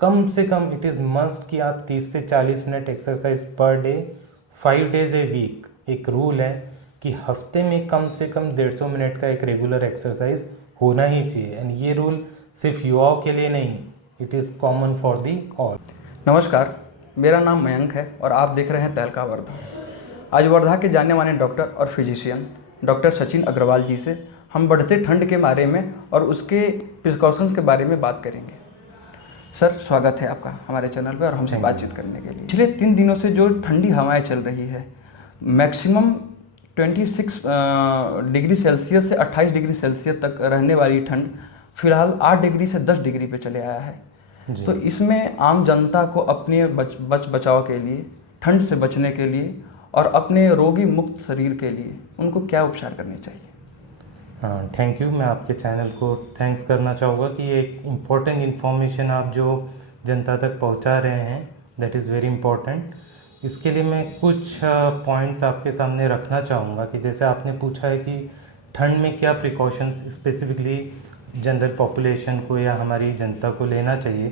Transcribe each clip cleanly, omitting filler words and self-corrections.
कम से कम it is must कि आप 30 से 40 minute exercise per day 5 days a week. एक रूल है कि हफ्ते में कम से कम 150 मिनट का एक रेगुलर एक्सरसाइज होना ही चाहिए। एंड ये रूल सिर्फ युवाओं के लिए नहीं, it is common for the all. नमस्कार, मेरा नाम मयंक है और आप देख रहे हैं तहलका वर्धा। आज वर्धा के जाने माने डॉक्टर और फिजिशियन डॉक्टर सचिन अग्रवाल जी से हम बढ़ते ठंड के बारे में और उसके प्रिकॉशंस के बारे में बात करेंगे। सर, स्वागत है आपका हमारे चैनल पर और हमसे बातचीत करने के लिए। पिछले 3 दिनों से जो ठंडी हवाएं चल रही है, मैक्सिमम 26 डिग्री सेल्सियस से 28 डिग्री सेल्सियस तक रहने वाली ठंड फिलहाल 8 डिग्री से 10 डिग्री पे चले आया है। तो इसमें आम जनता को अपने बचाव के लिए, ठंड से बचने के लिए और अपने रोगी मुक्त शरीर के लिए उनको क्या उपचार करने चाहिए? हाँ, थैंक यू। मैं आपके चैनल को थैंक्स करना चाहूँगा कि एक इम्पोर्टेंट इन्फॉर्मेशन आप जो जनता तक पहुँचा रहे हैं, दैट इज़ वेरी इम्पोर्टेंट। इसके लिए मैं कुछ पॉइंट्स आपके सामने रखना चाहूँगा कि जैसे आपने पूछा है कि ठंड में क्या प्रिकॉशंस स्पेसिफिकली जनरल पॉपुलेशन को या हमारी जनता को लेना चाहिए।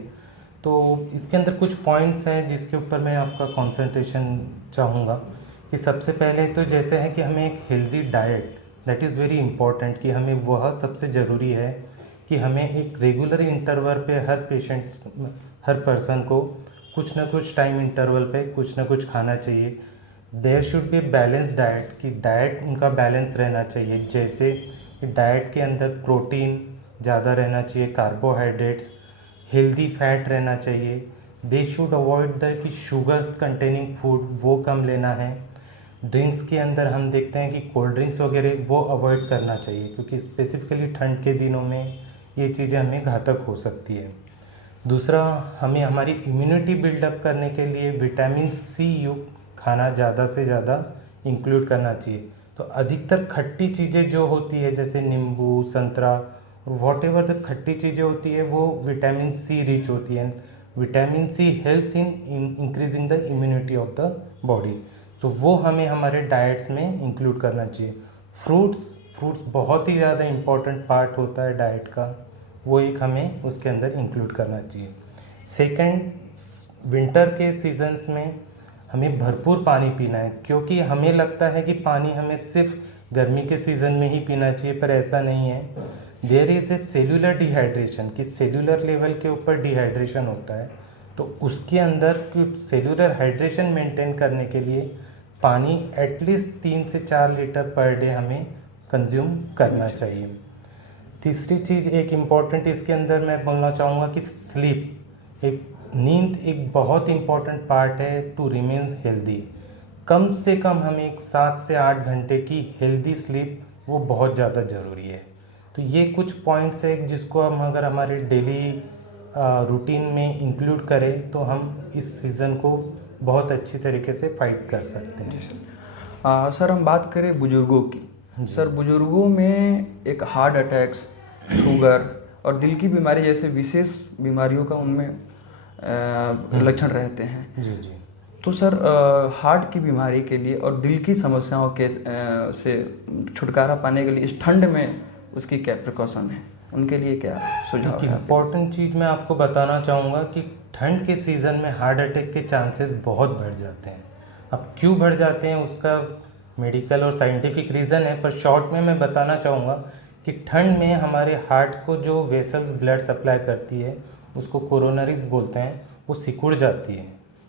तो इसके अंदर कुछ पॉइंट्स हैं जिसके ऊपर मैं आपका कंसंट्रेशन चाहूँगा कि सबसे पहले तो जैसे है कि हमें एक healthy diet, that is very important, कि हमें वह सबसे ज़रूरी है कि हमें एक रेगुलर इंटरवल पे हर पर्सन को कुछ ना कुछ टाइम इंटरवल पे कुछ ना कुछ खाना चाहिए। There should be balance diet, कि डाइट उनका बैलेंस रहना चाहिए। जैसे डाइट के अंदर प्रोटीन ज़्यादा रहना चाहिए, कार्बोहाइड्रेट्स, हेल्दी फैट रहना चाहिए। दे शुड अवॉइड द कि शुगर्स कंटेनिंग फूड वो कम लेना है। ड्रिंक्स के अंदर हम देखते हैं कि कोल्ड ड्रिंक्स वगैरह वो अवॉइड करना चाहिए, क्योंकि स्पेसिफिकली ठंड के दिनों में ये चीज़ें हमें घातक हो सकती है। दूसरा, हमें हमारी इम्यूनिटी बिल्डअप करने के लिए विटामिन सी युक्त खाना ज़्यादा से ज़्यादा इंक्लूड करना चाहिए। तो अधिकतर खट्टी चीज़ें जो होती है जैसे नींबू, संतरा, वॉट एवर द खट्टी चीज़ें होती है वो विटामिन सी रिच होती है। Vitamin C helps in increasing the immunity of the body. तो वो हमें हमारे डाइट्स में इंक्लूड करना चाहिए। फ्रूट्स बहुत ही ज़्यादा इम्पॉर्टेंट पार्ट होता है डाइट का, वो एक हमें उसके अंदर इंक्लूड करना चाहिए। सेकंड, विंटर के सीजन्स में हमें भरपूर पानी पीना है, क्योंकि हमें लगता है कि पानी हमें सिर्फ गर्मी के सीज़न में ही पीना चाहिए, पर ऐसा नहीं है। There is a cellular dehydration, कि सेल्यूलर लेवल के ऊपर डिहाइड्रेशन होता है। तो उसके अंदर सेल्यूलर हाइड्रेशन मेंटेन करने के लिए पानी एटलीस्ट 3 से 4 लीटर पर डे हमें कंज्यूम करना चाहिए। तीसरी चीज़ एक इम्पॉर्टेंट इसके अंदर मैं बोलना चाहूँगा कि स्लीप, नींद एक बहुत इम्पॉर्टेंट पार्ट है टू रिमेन्स हेल्दी। कम से कम हमें 7 से 8 घंटे की हेल्दी स्लीप वो बहुत ज़्यादा ज़रूरी है। तो ये कुछ पॉइंट्स है जिसको हम अगर हमारे डेली रूटीन में इंक्लूड करें तो हम इस सीज़न को बहुत अच्छी तरीके से फाइट कर सकते हैं। सर, हम बात करें बुजुर्गों की। सर, बुजुर्गों में एक हार्ट अटैक्स, शुगर और दिल की बीमारी जैसे विशेष बीमारियों का उनमें लक्षण रहते हैं। जी जी। तो सर, हार्ट की बीमारी के लिए और दिल की समस्याओं के से छुटकारा पाने के लिए इस ठंड में उसकी क्या प्रिकॉशन है, उनके लिए क्या सुझाव है? इम्पॉर्टेंट चीज़ मैं आपको बताना चाहूँगा कि ठंड के सीज़न में हार्ट अटैक के चांसेस बहुत बढ़ जाते हैं। अब क्यों बढ़ जाते हैं उसका मेडिकल और साइंटिफिक रीज़न है, पर शॉर्ट में मैं बताना चाहूँगा कि ठंड में हमारे हार्ट को जो वेसल्स ब्लड सप्लाई करती है उसको कोरोनरीज बोलते हैं, वो सिकुड़ जाती है,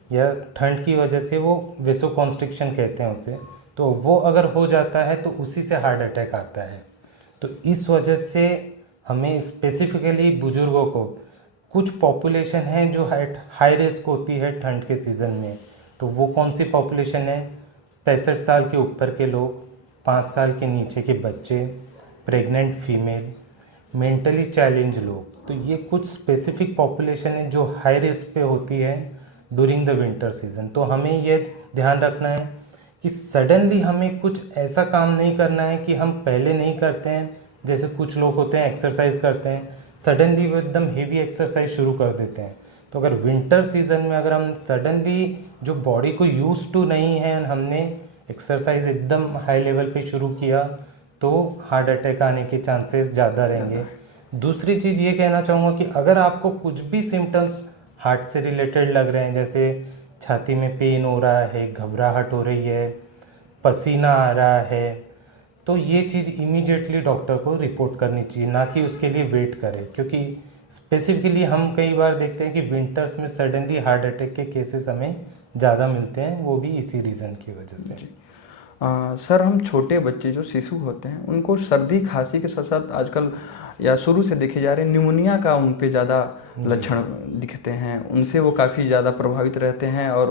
या ठंड की वजह से वो वेसोकॉन्स्ट्रिक्शन कहते हैं उसे। तो वो अगर हो जाता है तो उसी से हार्ट अटैक आता है। तो इस वजह से हमें स्पेसिफिकली बुज़ुर्गों को, कुछ पॉपुलेशन है जो हाई रिस्क होती है ठंड के सीज़न में। तो वो कौन सी पॉपुलेशन है? 65 साल के ऊपर के लोग, 5 साल के नीचे के बच्चे, प्रेग्नेंट फीमेल, मेंटली चैलेंज लोग। तो ये कुछ स्पेसिफिक पॉपुलेशन है जो हाई रिस्क पे होती है ड्यूरिंग द विंटर सीज़न। तो हमें ये ध्यान रखना है कि सडनली हमें कुछ ऐसा काम नहीं करना है कि हम पहले नहीं करते हैं। जैसे कुछ लोग होते हैं एक्सरसाइज करते हैं, सडनली वो एकदम हेवी एक्सरसाइज शुरू कर देते हैं। तो अगर विंटर सीज़न में अगर हम सडनली जो बॉडी को यूज टू नहीं है, हमने एक्सरसाइज एकदम हाई लेवल पे शुरू किया, तो हार्ट अटैक आने के चांसेस ज़्यादा रहेंगे। दूसरी चीज़ ये कहना चाहूँगा कि अगर आपको कुछ भी सिम्टम्स हार्ट से रिलेटेड लग रहे हैं, जैसे छाती में पेन हो रहा है, घबराहट हो रही है, पसीना आ रहा है, तो ये चीज़ इमीडिएटली डॉक्टर को रिपोर्ट करनी चाहिए, ना कि उसके लिए वेट करें। क्योंकि स्पेसिफिकली हम कई बार देखते हैं कि विंटर्स में सडनली हार्ट अटैक के केसेस हमें ज़्यादा मिलते हैं, वो भी इसी रीज़न की वजह से। सर, हम छोटे बच्चे जो शिशु होते हैं उनको सर्दी खांसी के साथ साथ आजकल या शुरू से देखे जा रहे हैं निमोनिया का उन पे ज़्यादा लक्षण दिखते हैं, उनसे वो काफ़ी ज़्यादा प्रभावित रहते हैं और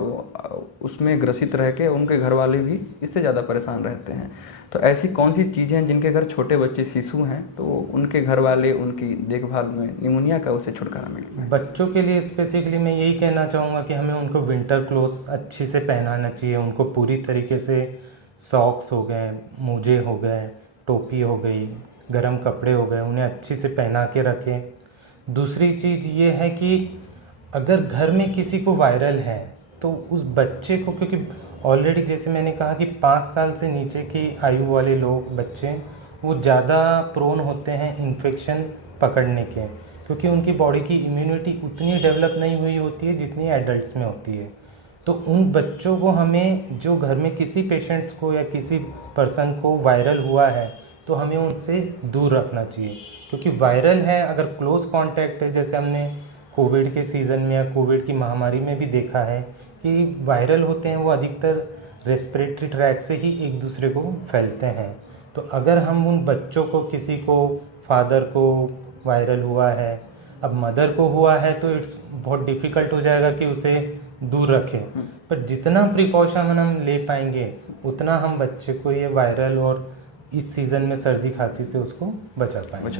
उसमें ग्रसित रह के उनके घर वाले भी इससे ज़्यादा परेशान रहते हैं। तो ऐसी कौन सी चीज़ें हैं जिनके घर छोटे बच्चे शिशु हैं तो उनके घर वाले उनकी देखभाल में निमोनिया का उससे छुटकारा मिल पाए? बच्चों के लिए स्पेसिफिकली मैं यही कहना चाहूँगा कि हमें उनको विंटर क्लोथ्स अच्छी से पहनाना चाहिए, उनको पूरी तरीके से सॉक्स हो गए, मोजे हो गए, टोपी हो गई, गर्म कपड़े हो गए, उन्हें अच्छी से पहना के रखें। दूसरी चीज़ ये है कि अगर घर में किसी को वायरल है तो उस बच्चे को, क्योंकि ऑलरेडी जैसे मैंने कहा कि 5 साल से नीचे की आयु वाले लोग बच्चे वो ज़्यादा प्रोन होते हैं इन्फेक्शन पकड़ने के, क्योंकि उनकी बॉडी की इम्यूनिटी उतनी डेवलप नहीं हुई होती है जितनी एडल्ट्स में होती है। तो उन बच्चों को हमें, जो घर में किसी पेशेंट्स को या किसी पर्सन को वायरल हुआ है तो हमें उनसे दूर रखना चाहिए। क्योंकि वायरल है, अगर क्लोज कांटेक्ट है, जैसे हमने कोविड के सीज़न में या कोविड की महामारी में भी देखा है कि वायरल होते हैं वो अधिकतर रेस्पिरेटरी ट्रैक से ही एक दूसरे को फैलते हैं। तो अगर हम उन बच्चों को, किसी को, फादर को वायरल हुआ है, अब मदर को हुआ है तो इट्स बहुत डिफ़िकल्ट हो जाएगा कि उसे दूर रखें, पर जितना प्रिकॉशन हम ले पाएंगे उतना हम बच्चे को ये वायरल और इस सीज़न में सर्दी खांसी से उसको बचा पाएंगे।